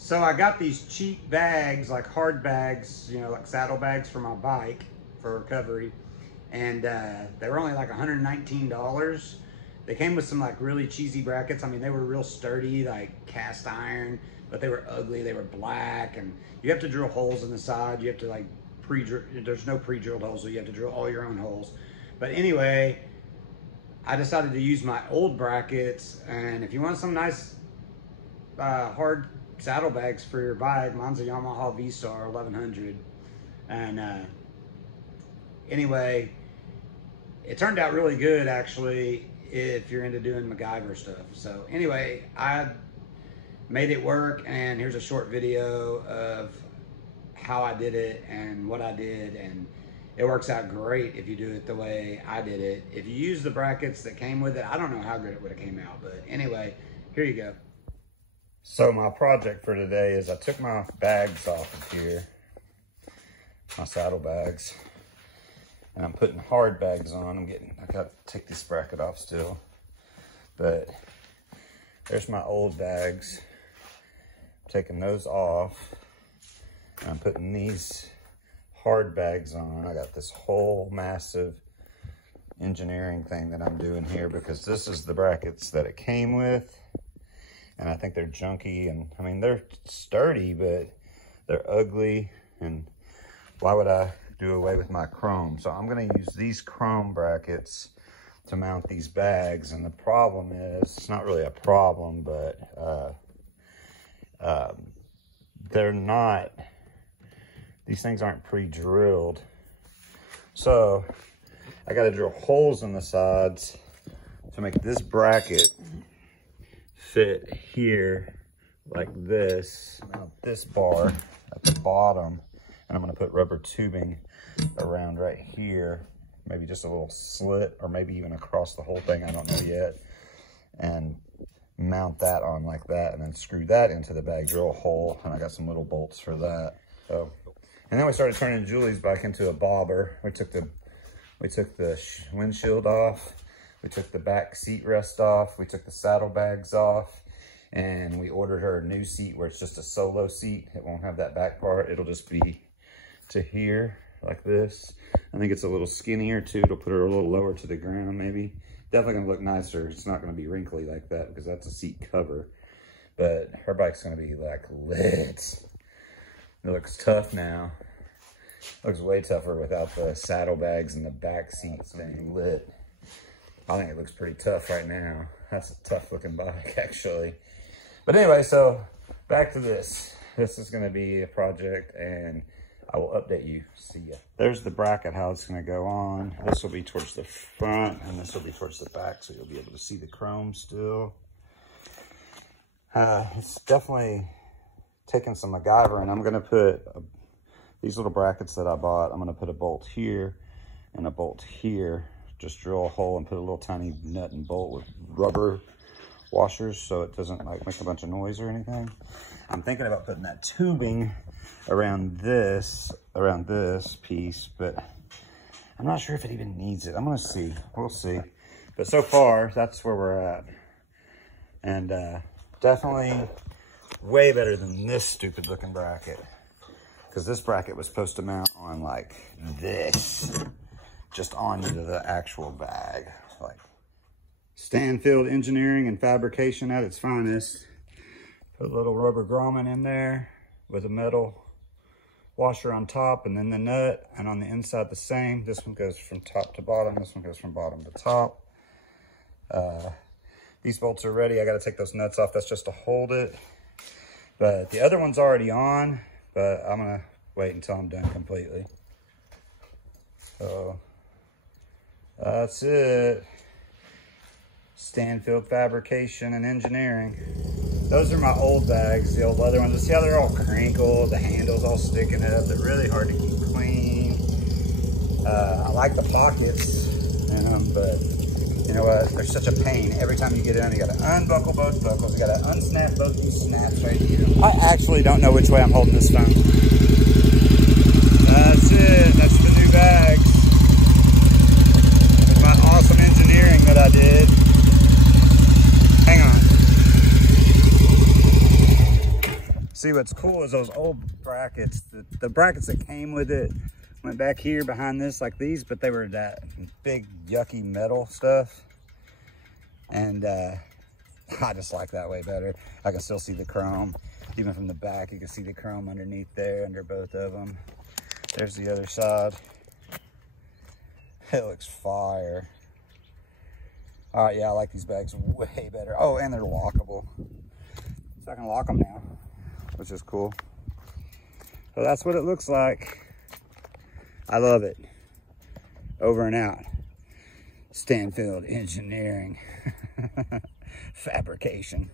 So I got these cheap bags, like hard bags, you know, like saddle bags for my bike for recovery. And they were only like $119. They came with some like really cheesy brackets. I mean, they were real sturdy, like cast iron, but they were ugly. They were black, and you have to drill holes in the side. You have to like there's no pre-drilled holes, so you have to drill all your own holes. But anyway, I decided to use my old brackets, and if you want some nice hard saddlebags for your bike, mine's a Yamaha V 1100. And anyway, it turned out really good actually if you're into doing MacGyver stuff. So anyway, I made it work, and here's a short video of how I did it and what I did, and it works out great if you do it the way I did it. If you use the brackets that came with it, I don't know how good it would have came out, but anyway, here you go. So my project for today is I took my bags off of here, my saddle bags, and I'm putting hard bags on. I got to take this bracket off still, but there's my old bags. I'm taking those off, and I'm putting these hard bags on. I got this whole massive engineering thing that I'm doing here because this is the brackets that it came with. And I think they're junky, and I mean, they're sturdy, but they're ugly. And why would I do away with my chrome? So I'm gonna use these chrome brackets to mount these bags. And the problem is, it's not really a problem, but they're not, these things aren't pre-drilled. So I gotta drill holes in the sides to make this bracket fit here like this. Mount this bar at the bottom, and I'm going to put rubber tubing around right here, maybe just a little slit, or maybe even across the whole thing, I don't know yet, and mount that on like that, and then screw that into the bag, drill a hole, and I got some little bolts for that. So, and then we started turning Julie's bike into a bobber. We took the windshield off. We took the back seat rest off. We took the saddlebags off, and we ordered her a new seat where it's just a solo seat. It won't have that back part. It'll just be to here like this. I think it's a little skinnier too. It'll put her a little lower to the ground maybe. Definitely gonna look nicer. It's not gonna be wrinkly like that because that's a seat cover. But her bike's gonna be like lit. It looks tough now. Looks way tougher without the saddlebags and the back seat thing lit. I think it looks pretty tough right now. That's a tough looking bike actually. But anyway, so back to this. This is gonna be a project, and I will update you. See ya. There's the bracket, how it's gonna go on. This will be towards the front, and this will be towards the back, so you'll be able to see the chrome still. It's definitely taking some MacGyver, and I'm gonna put these little brackets that I bought. I'm gonna put a bolt here and a bolt here. Just drill a hole and put a little tiny nut and bolt with rubber washers so it doesn't like make a bunch of noise or anything. I'm thinking about putting that tubing around this piece, but I'm not sure if it even needs it. I'm gonna see, we'll see. But so far, that's where we're at. And definitely way better than this stupid looking bracket. Because this bracket was supposed to mount on like this, just onto the actual bag. Like Stanfield engineering and fabrication at its finest. Put a little rubber grommet in there with a metal washer on top, and then the nut, and on the inside the same. This one goes from top to bottom, this one goes from bottom to top. These bolts are ready. I got to take those nuts off. That's just to hold it. But the other one's already on, but I'm gonna wait until I'm done completely. So that's it. Stanfield Fabrication and Engineering. Those are my old bags, the old leather ones. See how they're all crinkled, the handle's all sticking up. They're really hard to keep clean. I like the pockets in them, but you know what? They're such a pain. Every time you get in, you gotta unbuckle both buckles. You gotta unsnap both these snaps right here. I actually don't know which way I'm holding this phone. That's it, that's the new bags. With my awesome engineering that I did. Hang on. See, what's cool is those old brackets, the brackets that came with it went back here behind this like these, but they were that big yucky metal stuff. And I just like that way better. I can still see the chrome. Even from the back, you can see the chrome underneath there, under both of them. There's the other side. It looks fire. All right, yeah, I like these bags way better. Oh, and they're lockable. So I can lock them now, which is cool. So that's what it looks like. I love it. Over and out. Stanfield Engineering. Fabrication.